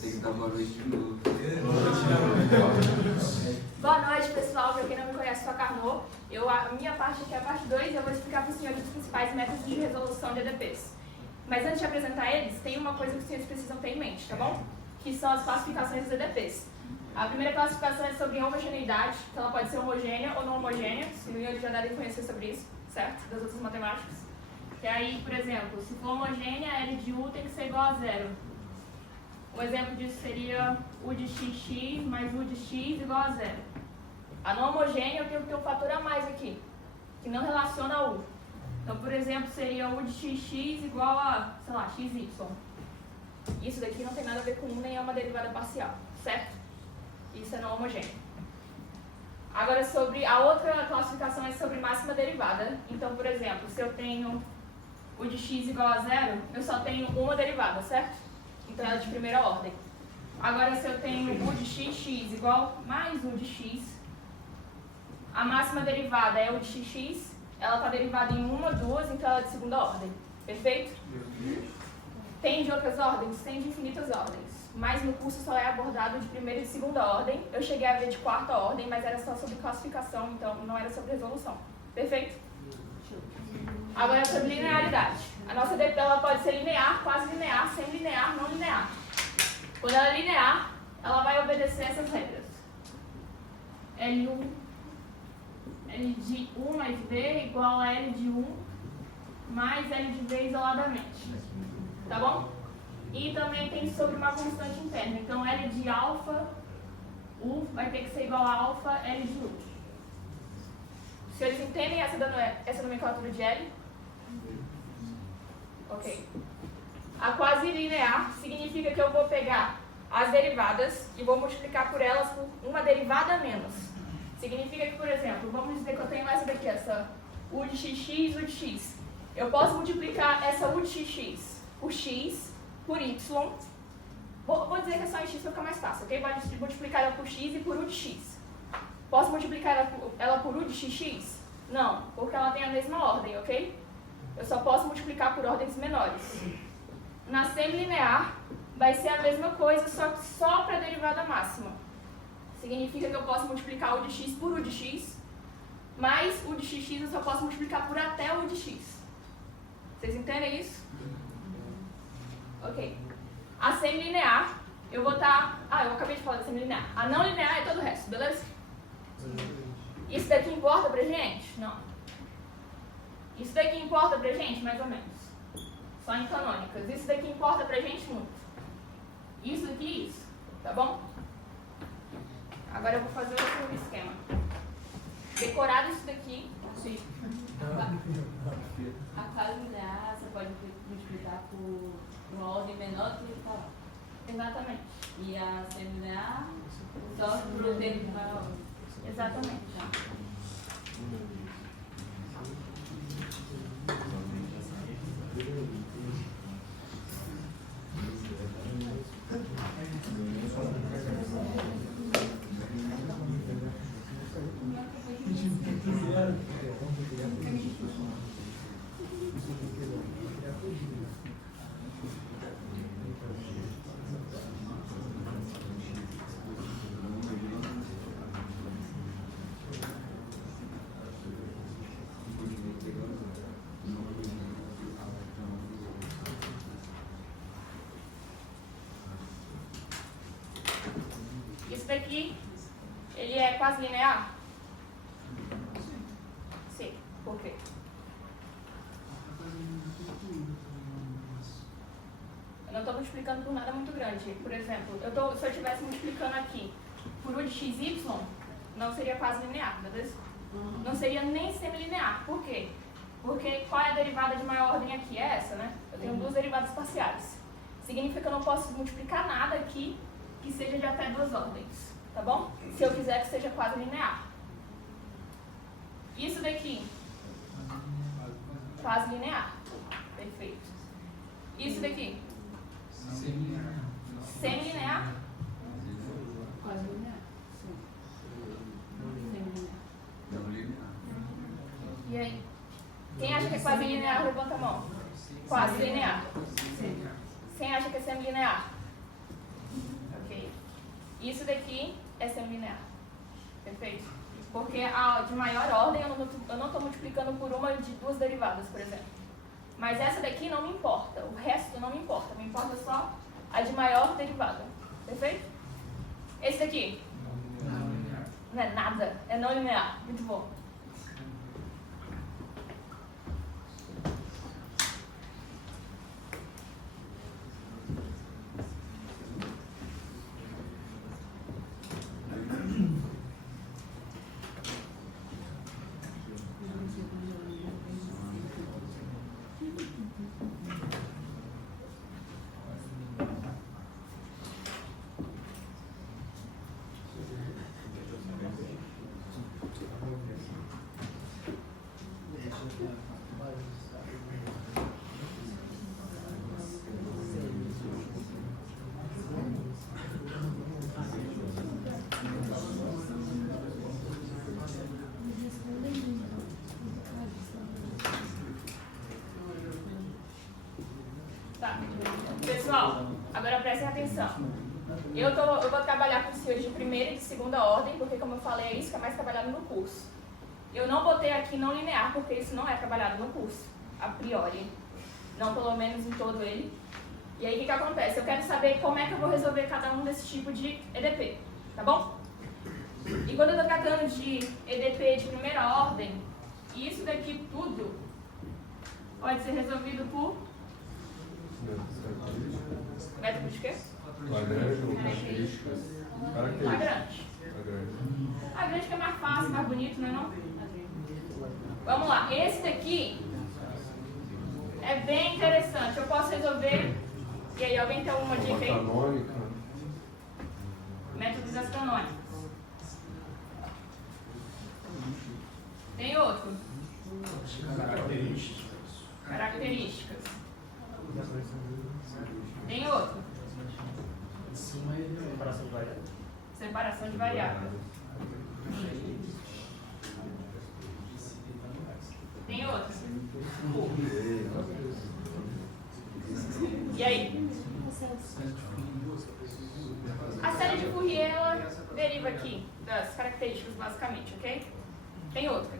Tem que dar boa noite de novo. Boa noite, pessoal. Para quem não me conhece, sou a Carmo. A minha parte aqui é a parte 2 e eu vou explicar para os senhores os principais métodos de resolução de EDPs. Mas antes de apresentar eles, tem uma coisa que os senhores precisam ter em mente, tá bom? Que são as classificações dos EDPs. A primeira classificação é sobre homogeneidade, que ela pode ser homogênea ou não homogênea. Os senhores já devem conhecer sobre isso, certo? Das outras matemáticas. Que aí, por exemplo, se for homogênea, L de U tem que ser igual a zero. Um exemplo disso seria U de xx mais U de x igual a zero. A não homogênea eu tenho que ter um fator a mais aqui, que não relaciona a U. Então, por exemplo, seria U de xx igual a, sei lá, xy. Isso daqui não tem nada a ver com 1, nem é uma derivada parcial, certo? Isso é não homogêneo. Agora, sobre a outra classificação é sobre máxima derivada. Então, por exemplo, se eu tenho U de x igual a zero, eu só tenho uma derivada, certo? Então ela é de primeira ordem. Agora, se eu tenho U de xx igual mais U de x, a máxima derivada é U de xx, ela está derivada em uma, duas, então ela é de segunda ordem. Perfeito? Tem de outras ordens? Tem de infinitas ordens. Mas no curso só é abordado de primeira e de segunda ordem. Eu cheguei a ver de quarta ordem, mas era só sobre classificação, então não era sobre resolução. Perfeito? Agora, sobre linearidade. A nossa EDP ela pode ser linear, quase linear, semi-linear, não linear. Quando ela é linear, ela vai obedecer essas regras. L1, L de 1 mais V igual a L de 1 mais L de V isoladamente. Tá bom? E também tem sobre uma constante interna. Então, L de alfa, U vai ter que ser igual a alfa L de U. Os senhores entendem essa nomenclatura de L? Ok. A quase linear significa que eu vou pegar as derivadas e vou multiplicar por elas por uma derivada a menos. Significa que, por exemplo, vamos dizer que eu tenho essa daqui, essa U de xx, U de x. Eu posso multiplicar essa U de xx por x, por y. Vou dizer que é só em x para ficar mais fácil, ok? Pode multiplicar ela por x e por U de x. Posso multiplicar ela por U de xx? Não, porque ela tem a mesma ordem, ok? Eu só posso multiplicar por ordens menores. Na semilinear, vai ser a mesma coisa, só que só para a derivada máxima. Significa que eu posso multiplicar U de x por U de x, mais U de xx eu só posso multiplicar por até U de x. Vocês entendem isso? Ok. A semilinear, eu vou estar... eu acabei de falar da semilinear. A não linear é todo o resto, beleza? Isso daqui importa pra gente? Não. Isso daqui importa pra gente? Mais ou menos. Só em canônicas. Isso daqui importa pra gente muito. Isso aqui isso. Tá bom? Agora eu vou fazer outro esquema. Decorado isso daqui. Sim. A quase linear você pode multiplicar por uma ordem menor do que está lá. Exatamente. E a semilinear só por um tempo de maior ordem. Exatamente. Isso daqui, ele é quase linear? Sim. Por quê? Eu não estou multiplicando por nada muito grande. Por exemplo, se eu estivesse multiplicando aqui por U de xy, não seria quase linear, beleza? Não seria nem semilinear. Por quê? Porque qual é a derivada de maior ordem aqui? É essa, né? Eu tenho duas derivadas parciais. Significa que eu não posso multiplicar nada aqui que seja de até duas ordens, tá bom? Se eu quiser que seja quase linear. Isso daqui, quase linear. Perfeito. Isso daqui, semilinear. Quase linear. Sim. Semilinear. Não linear. E aí? Quem acha que é quase linear, levanta a mão. Quase linear. Sim. Quem acha que é semilinear? Isso daqui é semilinear. Perfeito? Porque a de maior ordem eu não estou multiplicando por uma de duas derivadas, por exemplo. Mas essa daqui não me importa, o resto não me importa. Me importa só a de maior derivada. Perfeito? Esse daqui não é nada, é não linear. Muito bom. Tá. Pessoal, agora prestem atenção. Eu vou trabalhar com senhores de primeira e de segunda ordem, porque, como eu falei, é isso que é mais trabalhado no curso. Eu não botei aqui não linear, porque isso não é trabalhado no curso, a priori. Não, pelo menos em todo ele. E aí, o que acontece? Eu quero saber como é que eu vou resolver cada um desse tipo de EDP, tá bom? E quando eu estou tratando de EDP de primeira ordem, isso daqui tudo pode ser resolvido por método de quê? Lagrange ou características? Lagrange. Lagrange que é mais fácil, mais bonito, não é não? Vamos lá. Esse daqui é bem interessante. Eu posso resolver... E aí, alguém tem alguma dica aí? Canônica. Métodos astronômicos. Tem outro? Características. Tem outro? Separação de variáveis. Tem outro? E aí? A série de Fourier, ela deriva aqui das características, basicamente, ok? Tem outra?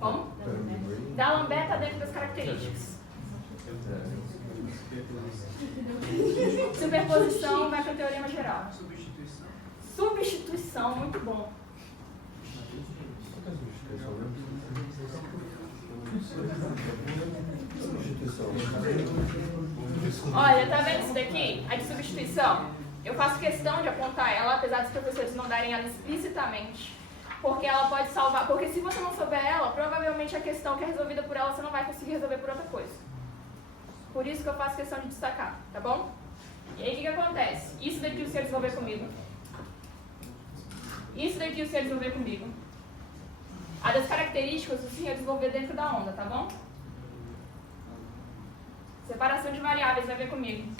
Como? D'Alembert está dentro das características. Superposição vai para o teorema geral. Substituição, muito bom. Olha, tá vendo isso daqui? A de substituição. Eu faço questão de apontar ela, apesar dos professores não darem ela explicitamente. Porque ela pode salvar. Porque se você não souber ela, provavelmente a questão que é resolvida por ela, você não vai conseguir resolver por outra coisa. Por isso que eu faço questão de destacar, tá bom? E aí o que acontece? Isso daqui você resolver comigo. Isso daqui você resolver comigo. A das características você ia desenvolver dentro da onda, tá bom? Separação de variáveis vai ver comigo.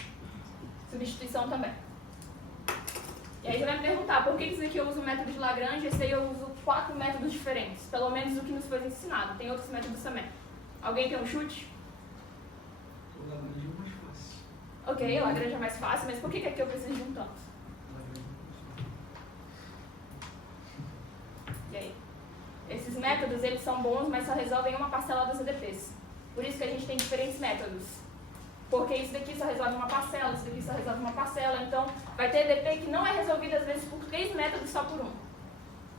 Substituição também. E aí você vai me perguntar, por que isso aqui eu uso o método de Lagrange e esse aí eu uso 4 métodos diferentes? Pelo menos o que nos foi ensinado. Tem outros métodos também. Alguém tem um chute? O Lagrange é mais fácil. Ok, Lagrange é mais fácil, mas por que aqui eu preciso de um tanto? E aí? Esses métodos, eles são bons, mas só resolvem uma parcela dos EDPs. Por isso que a gente tem diferentes métodos. Porque isso daqui só resolve uma parcela, isso daqui só resolve uma parcela. Então, vai ter EDP que não é resolvido, às vezes, por 3 métodos só por um.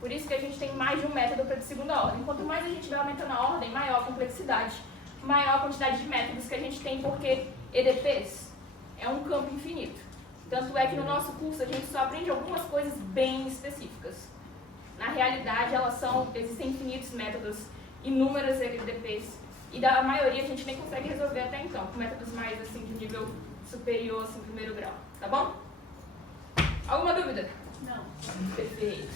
Por isso que a gente tem mais de um método para de segunda ordem. Quanto mais a gente vai aumentando a ordem, maior a complexidade, maior a quantidade de métodos que a gente tem, porque EDPs é um campo infinito. Tanto é que no nosso curso a gente só aprende algumas coisas bem específicas. Na realidade, existem infinitos métodos, inúmeras EDPs, e da maioria a gente nem consegue resolver até então, com métodos mais assim, de nível superior, assim, primeiro grau. Tá bom? Alguma dúvida? Não. Perfeito.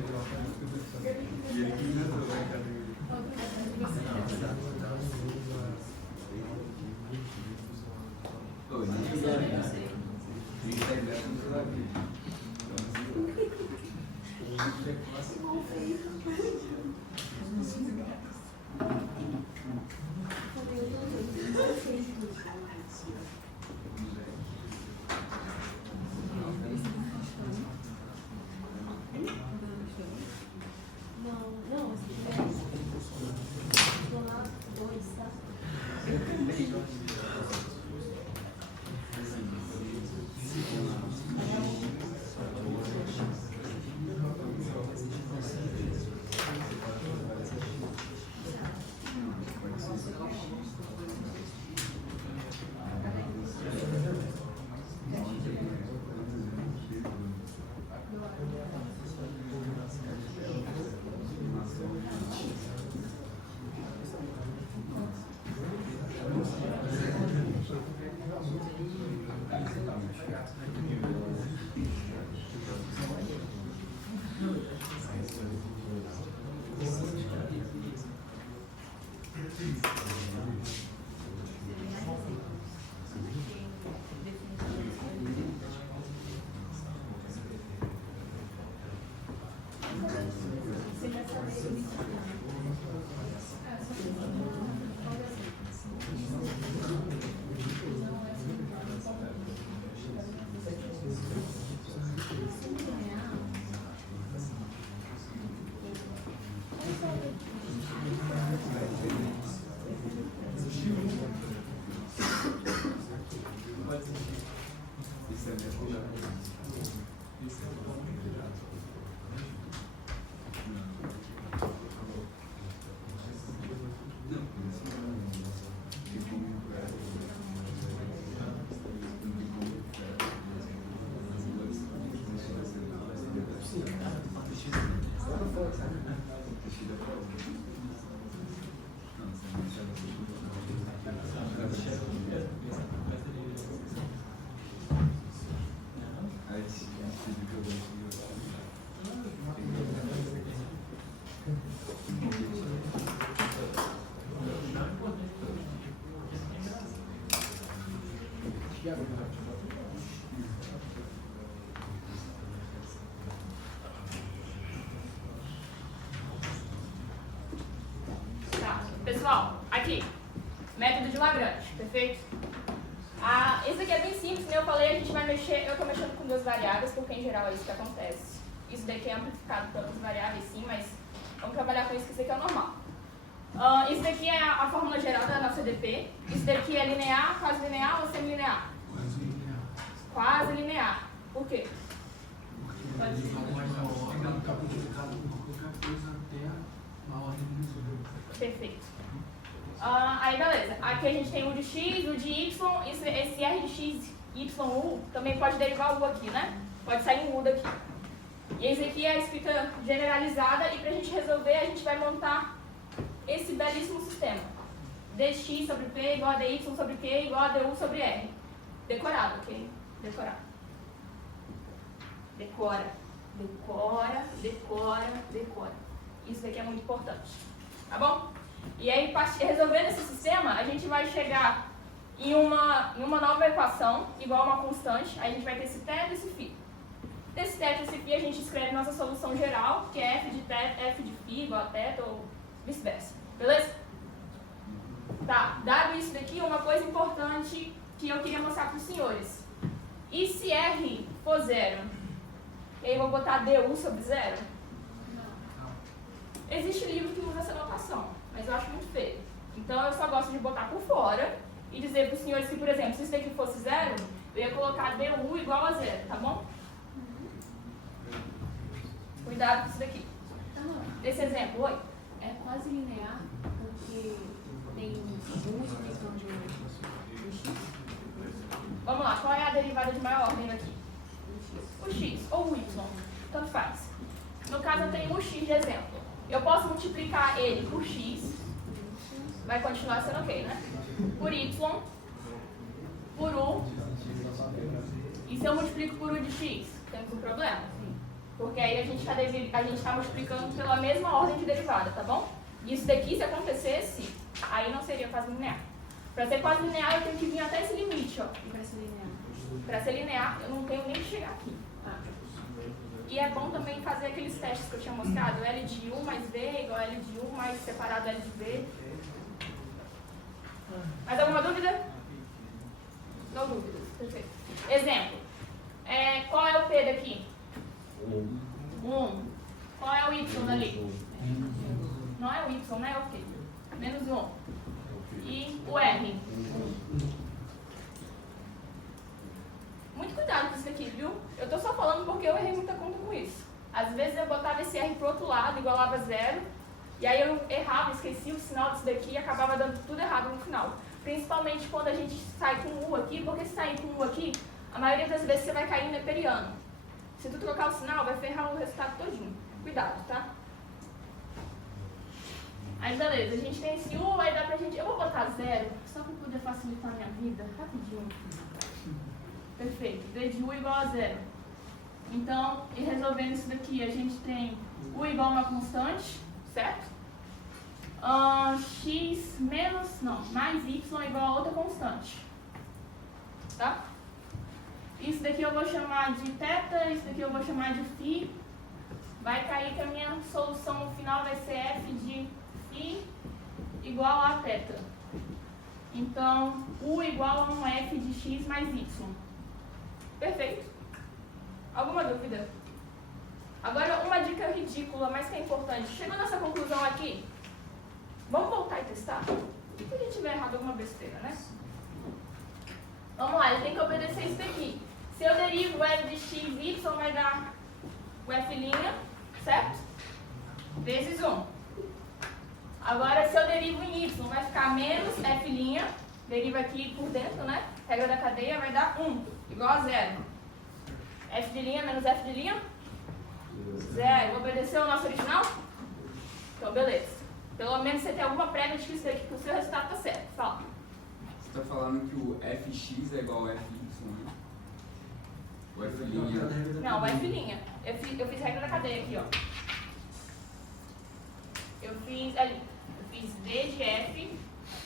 E ele que inventou, né, cara? Pô, não sei. Isso é ideia do seu Davi. Tá, pessoal, aqui, método de Lagrange, perfeito? Esse aqui é bem simples, como eu falei, a gente vai mexer, eu estou mexendo com duas variáveis, porque em geral é isso que acontece. Isso daqui é amplificado por outras variáveis, sim, mas vamos trabalhar com isso, que isso aqui é o normal. Isso daqui é a fórmula geral da nossa EDP. Isso daqui é linear, quase linear ou semilinear? Quase linear. Quase linear. Por quê? Pode ser. Não está multiplicado por qualquer coisa até a ordem do Perfeito. Aí beleza, aqui a gente tem o de x, o de y, esse r de x, y, u, também pode derivar o u aqui, né? Pode sair um u daqui. E esse aqui é a escrita generalizada, e para a gente resolver, a gente vai montar esse belíssimo sistema. dx sobre p igual a dy sobre q igual a du sobre r. Decorado, ok? Decorado. Decora. Decora, decora, decora. Isso daqui é muito importante. Tá bom? E aí, resolvendo esse sistema, a gente vai chegar em uma nova equação, igual a uma constante. Aí a gente vai ter esse θ e esse φ. Desse θ e esse φ, a gente escreve nossa solução geral, que é f de φ igual a θ ou vice-versa. Beleza? Tá, dado isso daqui, uma coisa importante que eu queria mostrar para os senhores. E se R for zero? E aí eu vou botar du sobre zero? Não. Existe livro que usa essa notação, mas eu acho muito feio. Então eu só gosto de botar por fora e dizer para os senhores que, por exemplo, se isso daqui fosse zero, eu ia colocar du igual a zero, tá bom? Cuidado com isso daqui. Esse exemplo, oi? É quase linear, porque tem um expressão de x. Vamos lá, qual é a derivada de maior ordem aqui? O x ou o y, tanto faz. No caso eu tenho o x de exemplo. Eu posso multiplicar ele por x, vai continuar sendo ok, né? Por y, por u. E se eu multiplico por u de x, temos um problema? Porque aí a gente está multiplicando pela mesma ordem de derivada, tá bom? Isso daqui, se acontecesse, aí não seria quase linear. Para ser quase linear, eu tenho que vir até esse limite, ó. E para ser linear? Para ser linear, eu não tenho nem que chegar aqui. E é bom também fazer aqueles testes que eu tinha mostrado, L de 1 mais V igual a L de 1 mais separado L de V. Mais alguma dúvida? Não dúvidas, perfeito. Exemplo, qual é o P daqui? 1. Qual é o Y ali? Não é o Y, né? É o P. Menos 1. E o R? Muito cuidado com isso aqui, viu? Eu tô só falando porque eu errei muita conta com isso. Às vezes eu botava esse R pro outro lado, igualava 0, e aí eu errava, esquecia o sinal disso daqui e acabava dando tudo errado no final. Principalmente quando a gente sai com U aqui, porque se sair com U aqui, a maioria das vezes você vai cair em neperiano. Se tu trocar o sinal, vai ferrar o resultado todinho. Cuidado, tá? Aí beleza, a gente tem esse U, aí dá pra gente... Eu vou botar 0, só pra poder facilitar a minha vida, rapidinho. Perfeito, D de U igual a 0. Então, e resolvendo isso daqui, a gente tem U igual a uma constante, certo? X menos, não, mais Y igual a outra constante. Tá? Isso daqui eu vou chamar de θ, isso daqui eu vou chamar de φ. Vai cair que a minha solução no final vai ser F de φ igual a θ. Então, U igual a um F de X mais Y. Perfeito. Alguma dúvida? Agora, uma dica ridícula, mas que é importante. Chegou nessa conclusão aqui? Vamos voltar e testar? E se a gente tiver errado alguma besteira, né? Vamos lá, ele tem que obedecer isso daqui. Se eu derivo o F de X, Y vai dar o F', certo? Vezes 1. Agora, se eu derivo em Y, vai ficar menos F', deriva aqui por dentro, né? Regra da cadeia vai dar 1, igual a 0. F de linha menos F de linha? 0. Obedeceu o nosso original? Então, beleza. Pelo menos você tem alguma prévia de que isso daqui, que o seu resultado está certo. Fala. Você está falando que o Fx é igual a Fy, né? O F'. Não, o F'. Eu fiz regra da cadeia aqui, ó. Eu fiz ali. Eu fiz D de F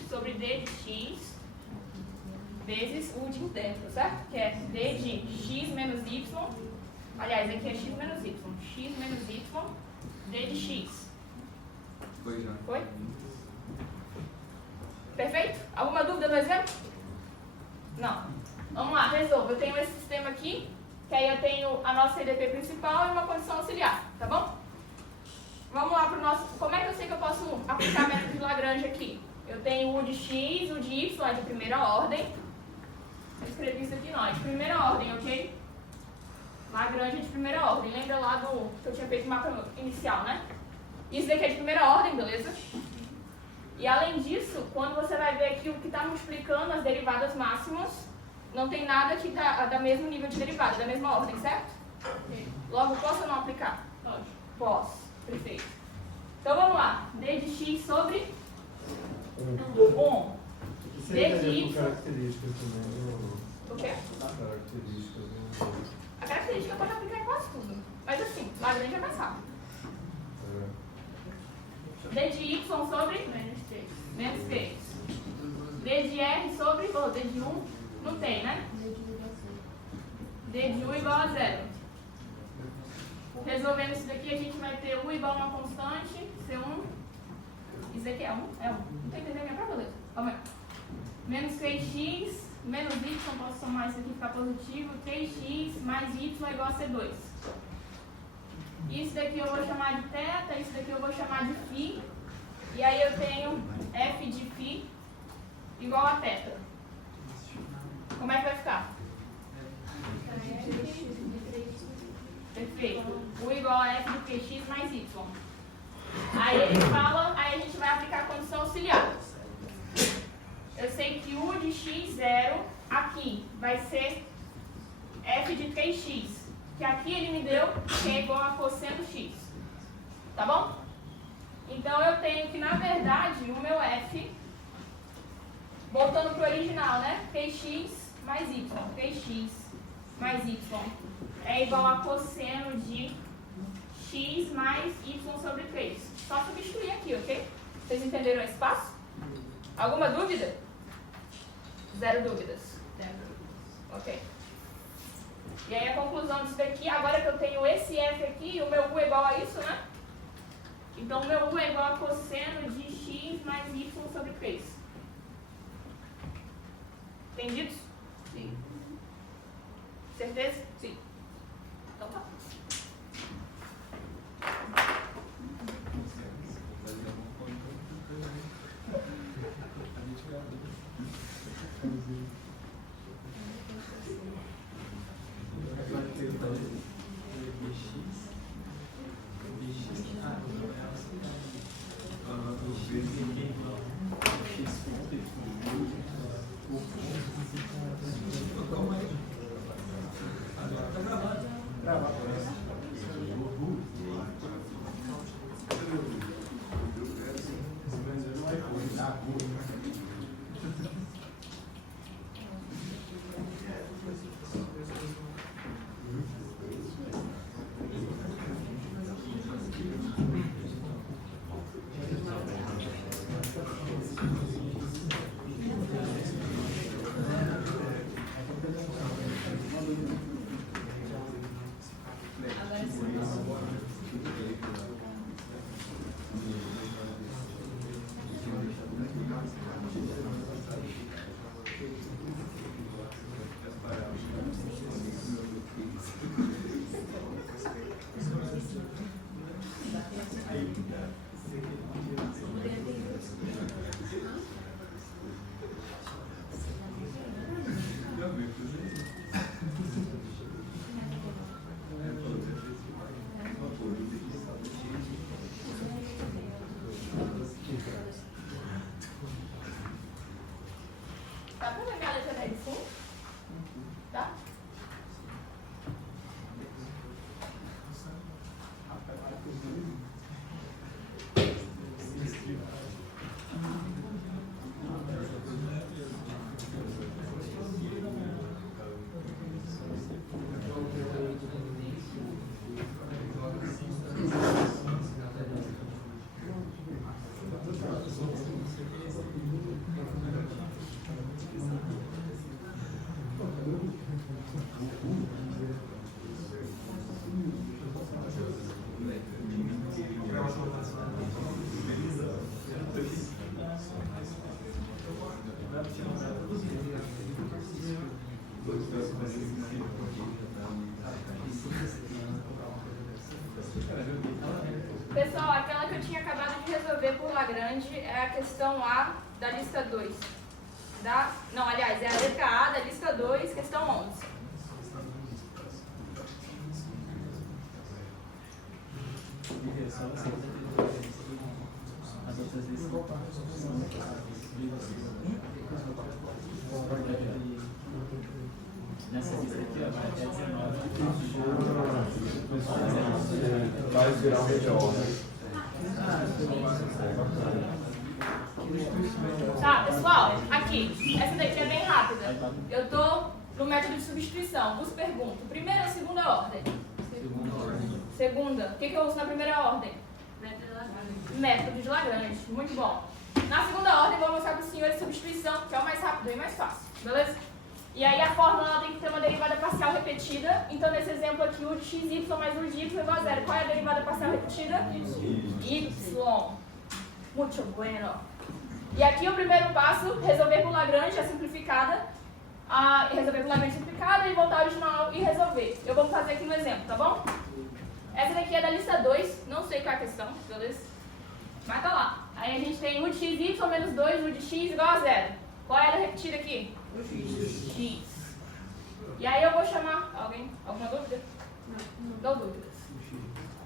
sobre D de X vezes U de dentro, certo? Que é D de X menos Y. Aliás, aqui é X menos Y. X menos Y, D de X. Foi já. Foi? Perfeito? Alguma dúvida no exemplo? Não. Vamos lá, resolvo. Eu tenho esse sistema aqui, que aí eu tenho a nossa IDP principal e uma condição auxiliar, tá bom? Vamos lá para o nosso... Como é que eu sei que eu posso aplicar a método de Lagrange aqui? Eu tenho U de X, U de Y é de primeira ordem. Eu escrevi isso aqui não, é de primeira ordem, ok? Lagrange é de primeira ordem. Lembra lá do que eu tinha feito o mapa inicial, né? Isso daqui é de primeira ordem, beleza? E além disso, quando você vai ver aqui o que está multiplicando as derivadas máximas, não tem nada que dá mesmo nível de derivada, da mesma ordem, certo? Logo, posso ou não aplicar? Pode. Posso. Perfeito. Então vamos lá. D de X sobre 1. D de Y. Características também. O quê? Características. A característica pode aplicar em quase tudo. Mas assim, Lagrange é mais rápido. D de Y sobre menos 3. D de R sobre, D de 1, não tem, né? D de U igual a 0. Resolvendo isso daqui, a gente vai ter U igual a uma constante, C1. Isso aqui é 1? É 1. Não estou entendendo a minha própria letra. Vamos lá. Menos 3x, menos y, posso somar isso aqui e ficar positivo. 3x mais y é igual a C2. Isso daqui eu vou chamar de θ, isso daqui eu vou chamar de φ. E aí eu tenho f de φ igual a θ. Como é que vai ficar? Perfeito. U igual a f de px mais y. Aí ele fala, aí a gente vai aplicar a condição auxiliar. Eu sei que U de x0 aqui vai ser f de 3x. Que aqui ele me deu que é igual a cosseno x. Tá bom? Então eu tenho que, na verdade, o meu f, voltando para o original, né? Px mais y. Px mais y é igual a cosseno de x mais y sobre 3. Só substituir aqui, ok? Vocês entenderam esse passo? Alguma dúvida? Zero dúvidas. Ok. E aí a conclusão disso daqui, agora que eu tenho esse f aqui, o meu u é igual a isso, né? Então o meu u é igual a cosseno de x mais y sobre 3. Entendidos? Sim. Certeza? Sim. Então tá. Tá pra pegar a letra de fundo? Tá? Pessoal, aquela que eu tinha acabado de resolver por Lagrange é a questão A da lista 2. Não, aliás, é a letra A da lista 2, questão 11. As outras vezes nessa lista aqui, ó, vai até 19. Vai virar um melhor, né? Tá, pessoal, aqui, essa daqui é bem rápida. Eu tô no método de substituição. Vos pergunto, primeira ou segunda ordem? Segunda. O que eu uso na primeira ordem? Método de Lagrange. Muito bom. Na segunda ordem, eu vou mostrar para o senhor a substituição, que é o mais rápido e mais fácil. Beleza? E aí a fórmula ela tem que ter uma derivada parcial repetida. Então, nesse exemplo aqui, u de xy mais u de y é igual a zero. Qual é a derivada parcial repetida? Y. Muito bueno. E aqui o primeiro passo, resolver por Lagrange, a simplificada. Resolver por Lagrange simplificada e voltar ao original e resolver. Eu vou fazer aqui no exemplo, tá bom? Essa daqui é da lista 2, não sei qual é a questão, beleza? Mas tá lá. Aí a gente tem u de xy menos 2, u de x igual a zero. Qual é a repetida aqui? X. E aí eu vou chamar... Alguma dúvida? Não dúvidas.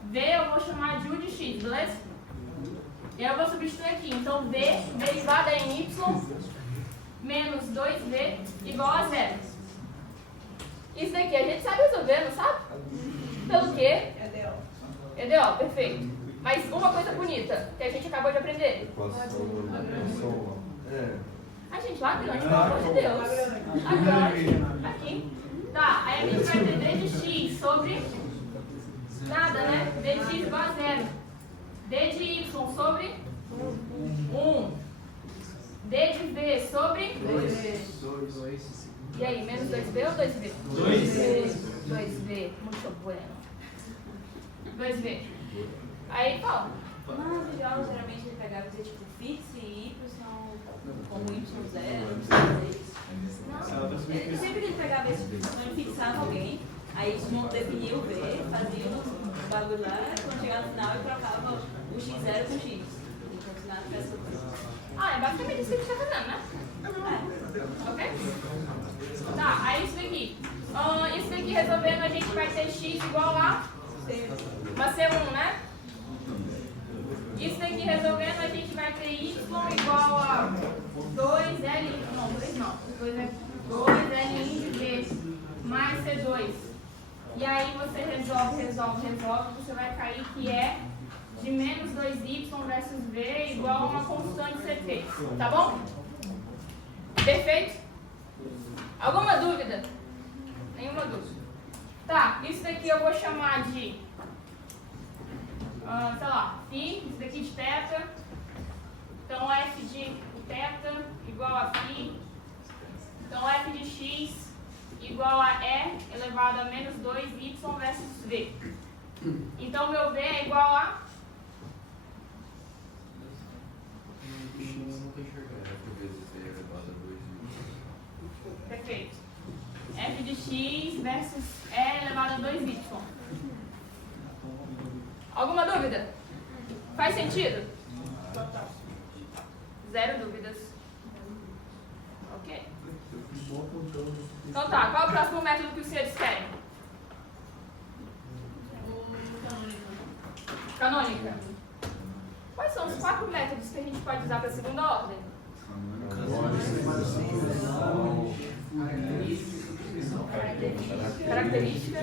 V eu vou chamar de u de x, beleza? E aí eu vou substituir aqui. Então V derivada em y menos 2V igual a zero. Isso daqui a gente sabe resolver, não sabe? Pelo quê? EDO, perfeito. Mas uma coisa bonita que a gente acabou de aprender. A gente, Lagrange, pelo amor de Deus. Lagrange, aqui. Tá, aí a gente vai ter d de x sobre nada, né? D D de x igual a 0. D de y sobre 1. D de v sobre 2. E aí, menos 2b ou 2v? 2v, muito bueno. 2v. Aí, fala. Na videoaula, geralmente ele pegava dizer tipo fixo e y são como y0, não, ele sempre que ele pegava esse tipo, ele fixava alguém, aí definia o v, fazia o bagulho lá, quando chegava no final ele trocava o x0 com x. Então, se nada tivesse Ah, é basicamente isso que a gente tá fazendo, né? Ok? Tá, aí isso daqui. Isso daqui resolvendo, a gente vai ter x igual a uma C1, né? Isso daqui resolvendo, a gente vai ter y igual a 2L, não, 2 não, 2L de V mais C2. E aí você resolve, você vai cair que é de menos 2y versus v igual a uma constante CT. Tá bom? Perfeito? Alguma dúvida? Nenhuma dúvida. Tá, isso daqui eu vou chamar de, sei lá, φ, isso daqui de θ. Então f de θ igual a φ. Então f de x igual a e elevado a menos 2y versus v. Então meu v é igual a... Perfeito. F de x versus e elevado a 2y. Alguma dúvida? Faz sentido? Zero dúvidas. Ok. Então tá, qual é o próximo método que os senhores querem? Canônica. Quais são os 4 métodos que a gente pode usar para a segunda ordem? Característica.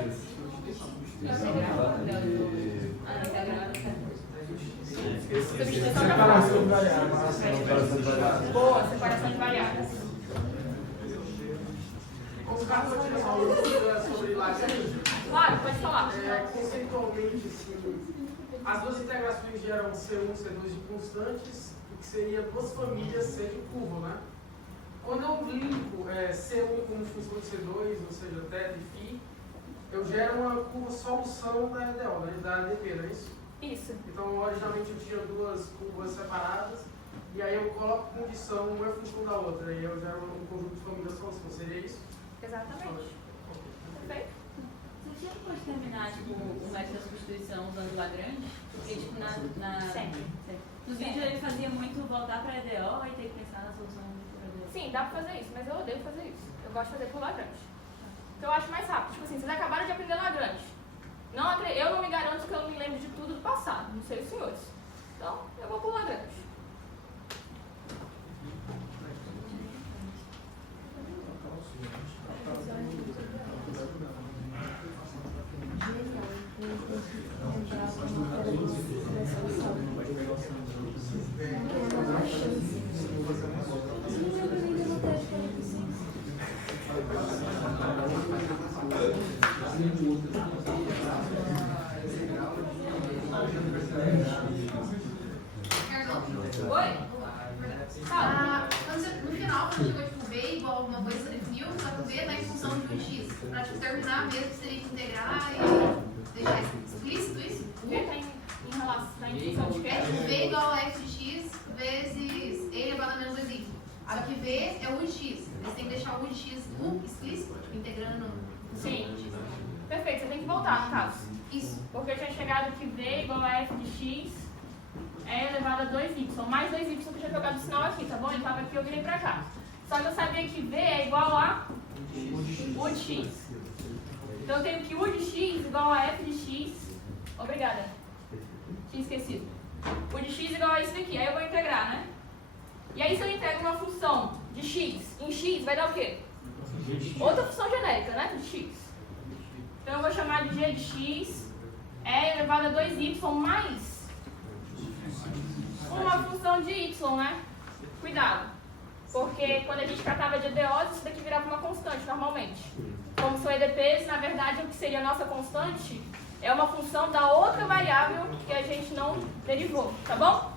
Substituição da Separação de variáveis. Boa, separação de variáveis. Os caras vão tirar uma dúvida sobre Lagrange. Claro, pode falar. Conceitualmente, assim, as duas integrações geram C1 e C2 de constantes, o que seria duas famílias C de curva, né? Quando eu linko C1 como função de C2, ou seja, θ e φ, eu gero uma curva solução da LDO, né? Da LDP, não é isso? Isso. Então, originalmente eu tinha duas curvas separadas, e aí eu coloco condição, uma é função da outra, e eu gero um conjunto de famílias solução. Seria isso? Exatamente. Perfeito. Você tinha pode terminar tipo, o método da substituição usando Lagrange? Porque tipo, Sempre. nos vídeos ele fazia muito voltar para a EDO e ter que pensar na solução por EDO. Sim, dá pra fazer isso, mas eu odeio fazer isso. Eu gosto de fazer por Lagrange. Então eu acho mais rápido. Tipo assim, vocês acabaram de aprender Lagrange. Eu não me garanto que eu me lembro de tudo do passado, não sei os senhores. Então, eu vou por Lagrange. Oi? Fala. No final, quando chegou tipo V igual a alguma coisa, você definiu, só que o V vai em função de um X. Pra tipo, terminar mesmo, seria que integrar e deixar explícito isso? O V tá em relação, tá em função de quê? É tipo V igual a f de x vezes e elevado a menos 2y. Só que V é u de x. Você tem que deixar o u de x explícito, tipo, integrando Sim. Perfeito, você tem que voltar no caso. isso. Porque eu tinha chegado que V igual a f de x é elevado a 2y. Mais 2y que eu tinha jogado o sinal aqui, tá bom? Ele estava aqui, eu virei pra cá. Só que eu sabia que V é igual a u de x. Então eu tenho que u de x igual a f de x. Obrigada. Tinha esquecido. U de x igual a isso daqui. Aí eu vou integrar, né? E aí se eu integro uma função de x em x, vai dar o quê? Outra função genérica, né? De x. Então eu vou chamar de g de x é elevado a 2y mais uma função de y, né? Cuidado. Porque quando a gente tratava de EDOs, isso daqui virava uma constante normalmente. Como são EDPs, na verdade o que seria a nossa constante é uma função da outra variável que a gente não derivou, tá bom?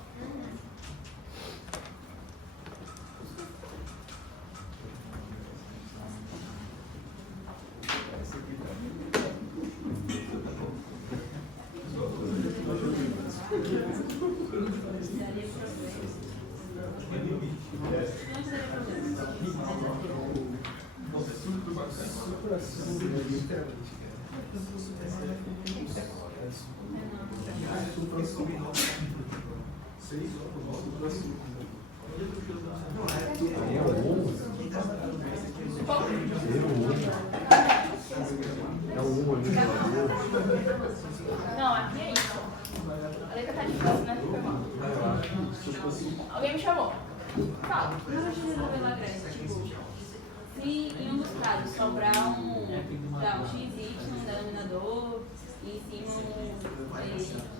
Não, aqui é isso. A letra tá difícil, né? Alguém me chamou. Fala. Como a gente resolveu a greve? Tipo, se em um dos casos sobrar um x, y, denominador e em cima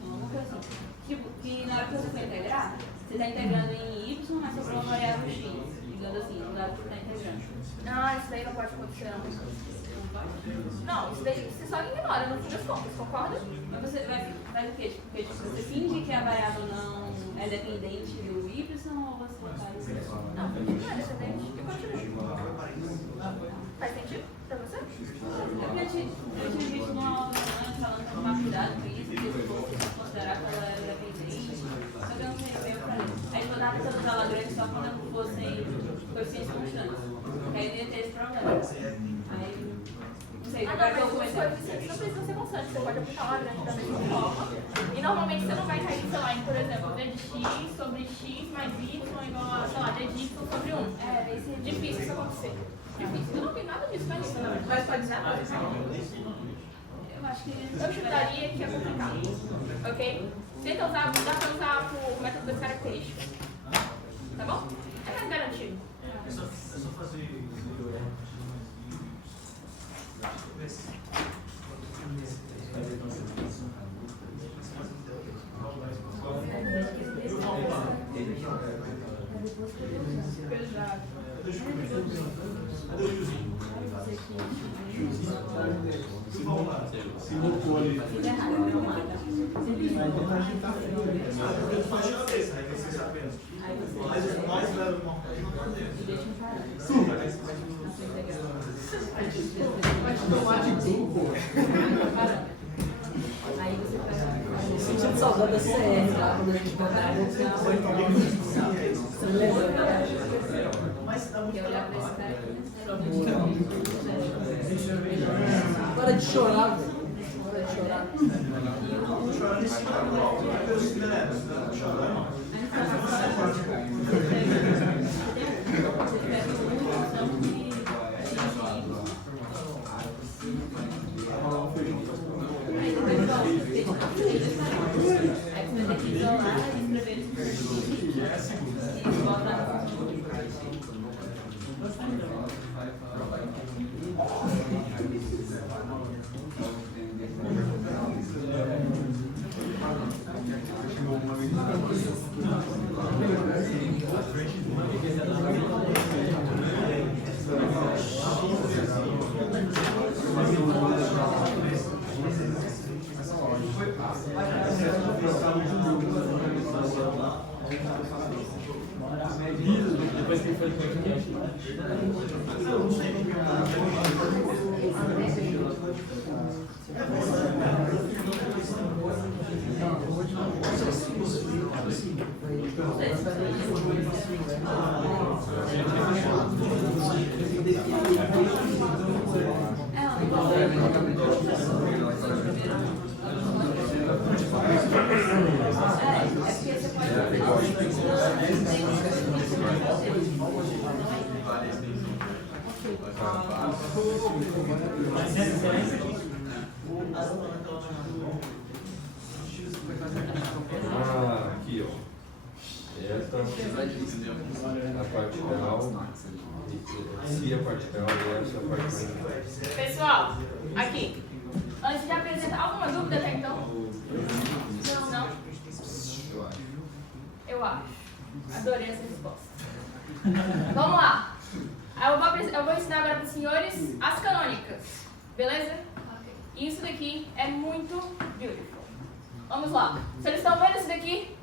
alguma coisa assim. Tipo, que na hora que você for integrar, você está integrando em y, mas sobrou uma variável x. Digamos assim, no lado que você está integrando. Ah, isso daí não pode acontecer, não. Não, isso daí você só ignora no fim das contas, concorda? Mas você faz o quê? Porque tipo, você finge que a variável não é dependente do y ou você faz... Não, não é dependente e continua. Faz sentido pra você? Eu tinha visto numa aula falando pra tomar cuidado com isso, porque se fosse considerar que ela era dependente, só que eu não sei bem pra ler. Aí eu dava pra usar Lagrange só quando fossem coeficientes constantes, porque aí não ia ter esse problema. Aí, não sei, agora que eu Mas os comecei... coeficientes não precisam ser constantes, você pode aplicar uma grande da mesma forma. E normalmente você não vai cair, sei lá, em, por exemplo, d de x sobre x mais y igual a, sei lá, d de y sobre 1. É difícil isso acontecer. Difícil. Eu não vi nada disso na lista, na verdade. Mas pode dizer nada. Eu acho que... Eu chutaria que é complicado. Ok? Tenta usar, dá pra usar o método das características. Tá bom? É mais garantido. É só fazer Se colocou ali. Sentindo saudade da CR lá, quando a gente mandava você lembra? Porque olhar pra esse cara aqui, Para de chorar, velho. Para de chorar. Depois que foi podcast. Ah, aqui, ó. Esta a parte real. Se a parte real e essa a parte real. Pessoal, aqui. Antes de apresentar, alguma dúvida até então? Não? Eu acho. Adorei essa resposta. Vamos lá. Eu vou ensinar agora para os senhores as canônicas. Beleza? Isso daqui é muito beautiful. Vamos lá. Vocês estão vendo isso daqui?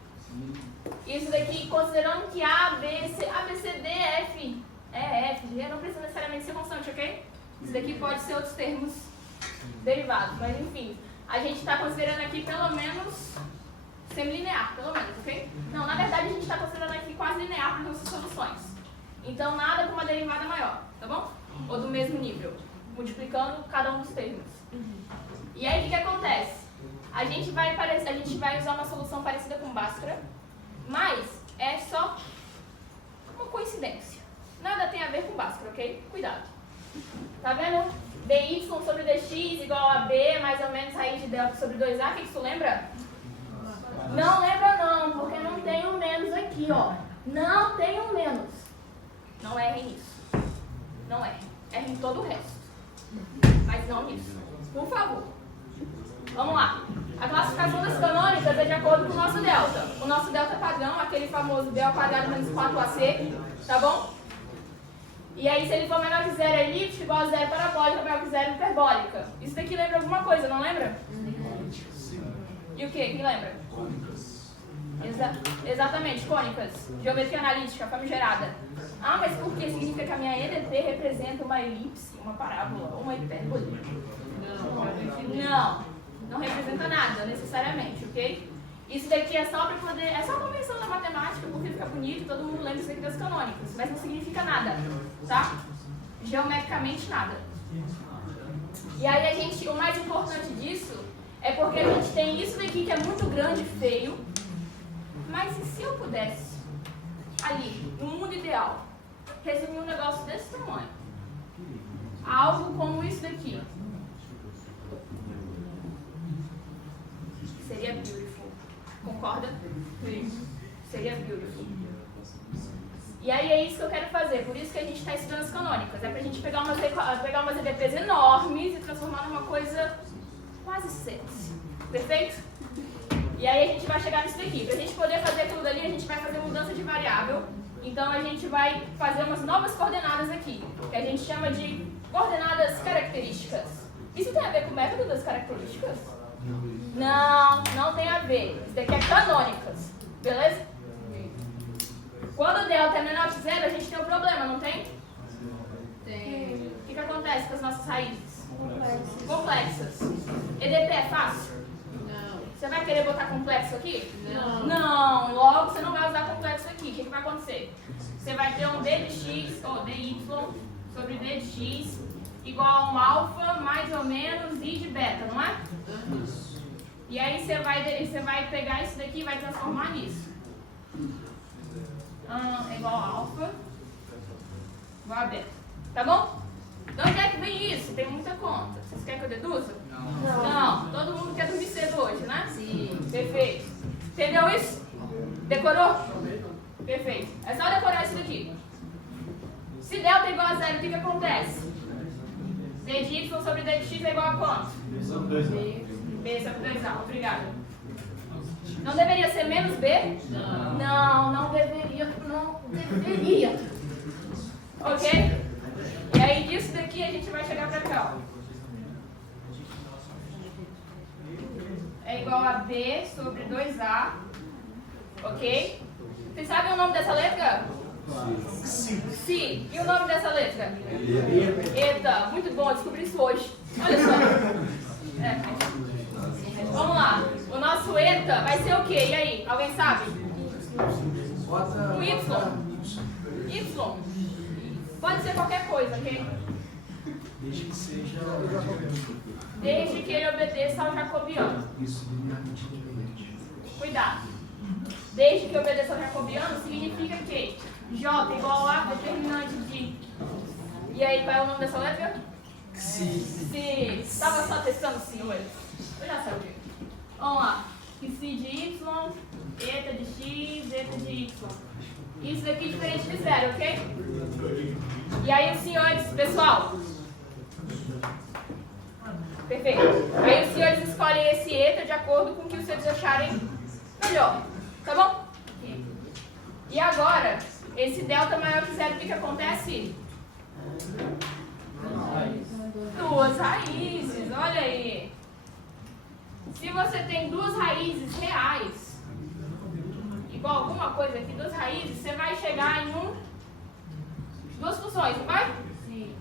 Isso daqui, considerando que A, B, C, D, F, F, G, não precisa necessariamente ser constante, ok? Isso daqui pode ser outros termos derivados, mas enfim. A gente está considerando aqui pelo menos semilinear, pelo menos, ok? Não, na verdade a gente está considerando aqui quase linear para nossas soluções. Então nada com uma derivada maior, tá bom? Ou do mesmo nível, multiplicando cada um dos termos. E aí o que acontece? A gente vai usar uma solução parecida com Bhaskara, mas é só uma coincidência. Nada tem a ver com Bhaskara, ok? Cuidado. Tá vendo? dy sobre dx igual a b mais ou menos raiz de delta sobre 2a. O que isso lembra? Não lembra não, porque não tem um menos aqui, ó. Não tem um menos. Não errem nisso. Não errem. Errem em todo o resto. Mas não nisso. Por favor. Vamos lá. A classificação das canônicas é de acordo com o nosso delta. O nosso delta padrão, aquele famoso b ao quadrado menos 4ac, tá bom? E aí, se ele for menor que zero elíptica, igual a zero parabólica, maior que zero hiperbólica. Isso daqui lembra alguma coisa, não lembra? E o que? Quem lembra? Exatamente, cônicas. Geometria analítica, famigerada. Ah, mas por que? Significa que a minha EDT representa uma elipse, uma parábola, uma hipérbole? Não representa nada, necessariamente, ok? Isso daqui é só para poder, é só uma convenção da matemática, porque fica bonito, todo mundo lembra isso aqui das canônicas, mas não significa nada, tá? Geometricamente nada. E aí o mais importante disso é porque a gente tem isso daqui que é muito grande e feio, mas e se eu pudesse, ali, no mundo ideal, resumir um negócio desse tamanho? Algo como isso daqui. Seria beautiful. Concorda? Seria beautiful. E aí é isso que eu quero fazer, por isso que a gente está estudando as canônicas. É pra gente pegar umas EDPs enormes e transformar numa coisa quase sexy. Perfeito? E aí a gente vai chegar nisso daqui. Pra gente poder fazer tudo ali, a gente vai fazer mudança de variável. Então a gente vai fazer umas novas coordenadas aqui, que a gente chama de coordenadas características. Isso tem a ver com o método das características? Não tem a ver. Isso daqui é canônicas. Beleza? Quando o delta é menor que zero, a gente tem um problema, não tem? Tem. O que acontece com as nossas raízes? Complexas. EDP é fácil? Não. Você vai querer botar complexo aqui? Não. Logo você não vai usar complexo aqui. O que vai acontecer? Você vai ter um d de x, ou dy, sobre d de x, igual a um alfa mais ou menos i de beta, não é? E aí você vai pegar isso daqui e vai transformar nisso. É igual a alfa, igual a beta. Tá bom? De onde é que vem isso? Tem muita conta. Vocês querem que eu deduza? Não. Todo mundo quer dormir cedo hoje, né? Sim. Perfeito. Entendeu isso? Decorou? Perfeito. É só decorar isso daqui. Se delta é igual a zero, o que acontece? D de y sobre d de x é igual a quanto? B sobre 2a. Obrigada. Não deveria ser menos B? Não deveria. Não deveria. Ok? E aí disso daqui a gente vai chegar pra cá, ó. É igual a B sobre 2A. Ok? Vocês sabem o nome dessa letra? Sim. E o nome dessa letra? Eta. Muito bom, eu descobri isso hoje. Olha só. Vamos lá. O nosso eta vai ser o quê? E aí? Alguém sabe? O Y. Y. Pode ser qualquer coisa, ok? Desde que ele obedeça ao jacobiano. Cuidado. Desde que obedeça ao jacobiano significa que J igual a determinante de... E aí, qual é o nome dessa letra? Si. Estava só testando sim, hoje. Eu já sabia. Vamos lá. Que si de Y, eta de X, eta de Y. Isso daqui é diferente de zero, ok? E aí os senhores, pessoal... Perfeito. Aí os senhores escolhem esse eta de acordo com o que vocês acharem melhor. Tá bom? E agora, esse delta maior que zero, o que acontece? Duas raízes, olha aí. Se você tem duas raízes reais, igual alguma coisa aqui, duas raízes, você vai chegar em duas funções, não vai? Sim.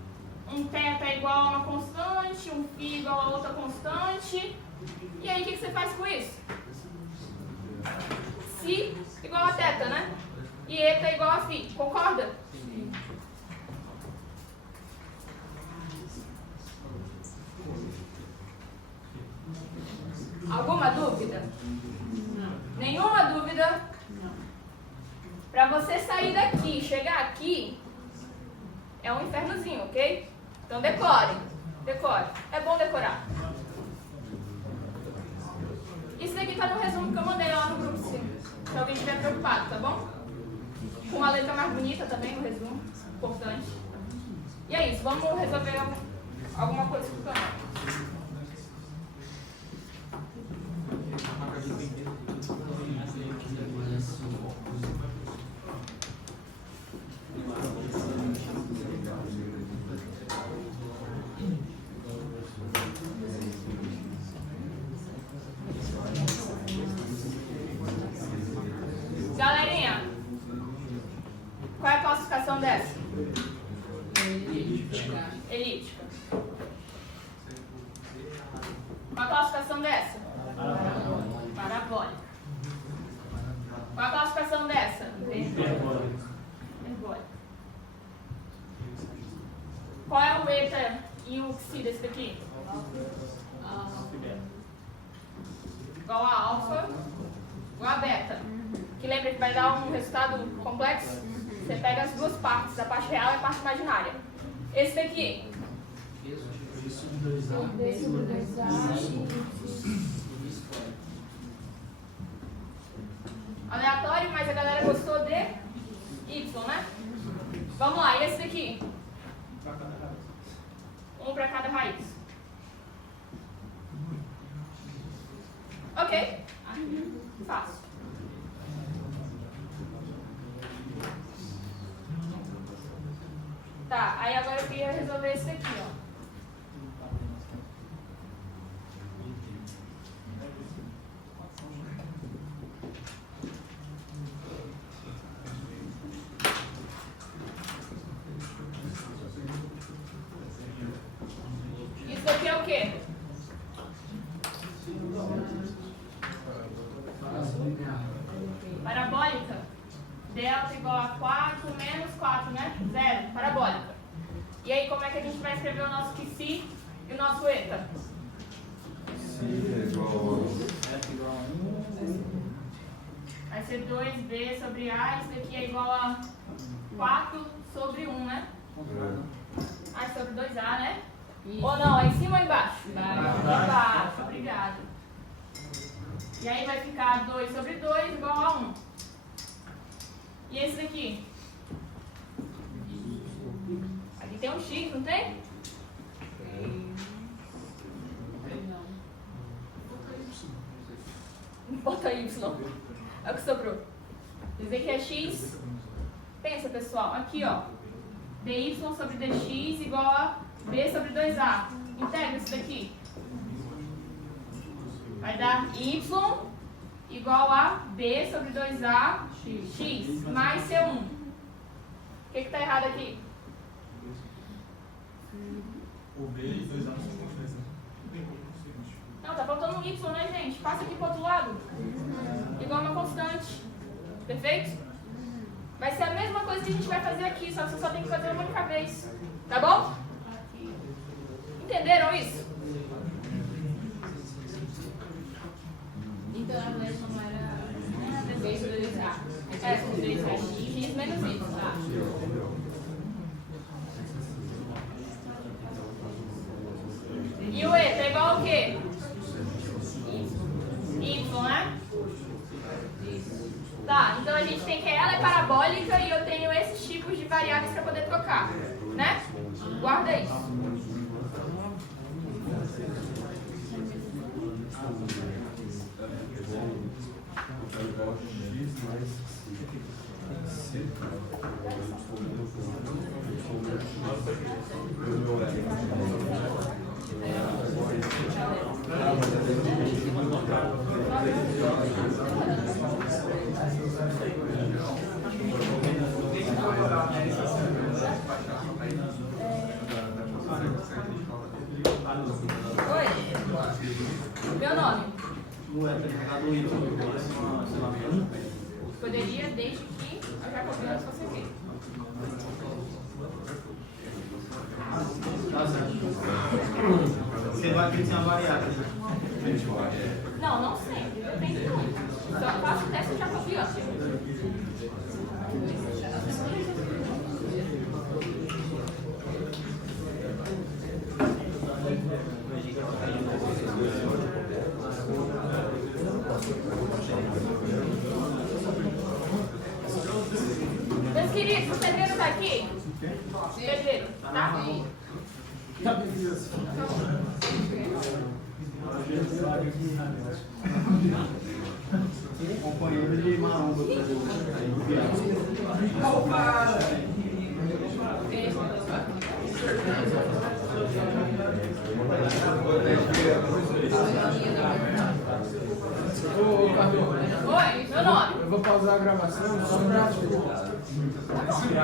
Um θ é igual a uma constante, um φ igual a outra constante. E aí, o que você faz com isso? Si igual a θ, né? E eta igual a φ. Concorda? Sim. Alguma dúvida? Não. Nenhuma dúvida? Não. Para você sair daqui e chegar aqui, é um infernozinho, ok? Então decore. Decore. É bom decorar. Isso daqui tá no resumo que eu mandei lá no grupo, sim. Se alguém estiver preocupado, tá bom? Com uma letra mais bonita também no resumo. Importante. E é isso. Vamos resolver alguma coisa com o canal. Galerinha, qual é a classificação dessa? Elíptica. Qual a classificação dessa? Parabólica. Qual a classificação dessa? Hiperbólica. Qual é o eta e o xi desse daqui? Igual a alfa, igual a beta. Que lembra que vai dar um resultado complexo? Você pega as duas partes, a parte real e a parte imaginária. Esse daqui. B sobre 2A. Aleatório, mas a galera gostou de Y, né? Vamos lá, e esse daqui? Um para cada raiz. Ok? Fácil. Tá, aí agora eu queria resolver esse daqui, ó. Isso daqui é o quê? Parabólica. Delta igual a 4 menos 4, né? 0. Parabólica. E aí, como é que a gente vai escrever o nosso psi e o nosso eta? Si é igual Vai ser 2b sobre a. Isso daqui é igual a 4 sobre 1, né? Ah, sobre 2a, né? Isso. Ou não, é em cima ou embaixo? Embaixo. Embaixo, obrigada. E aí vai ficar 2 sobre 2 igual a 1. E esse daqui? Aqui tem um x, não tem? Bota y. É o que sobrou. Dizer que é x. Pensa, pessoal. Aqui, ó. dy sobre dx igual a b sobre 2a. Integra isso daqui. Vai dar y igual a b sobre 2a x mais c1. O que está errado aqui? O B e 2A não são constantes. Não, tá faltando um y, né, gente? Passa aqui pro outro lado. Igual uma constante. Perfeito? Vai ser a mesma coisa que a gente vai fazer aqui, só que você só tem que fazer uma única vez. Tá bom? Entenderam isso? Então a mesma não era B sobre 2A. É, x menos y. Tá? E o eta é igual ao quê? Y, né? Tá, então a gente tem que ela é parabólica e eu tenho esses tipos de variáveis para poder trocar, né? Guarda isso. X mais Meu nome. Não é carregador e Poderia, desde que a Jacobiana fosse feita. Tá certo. Você vai ter que ser uma variável, né? Não, não sempre. Depende muito. Só faço o teste de Jacobiana. Meus queridos, o pedreiro está aqui? Pedreiro, tá? Companheiro de maromba. Oi, meu nome. Eu vou pausar a gravação só pra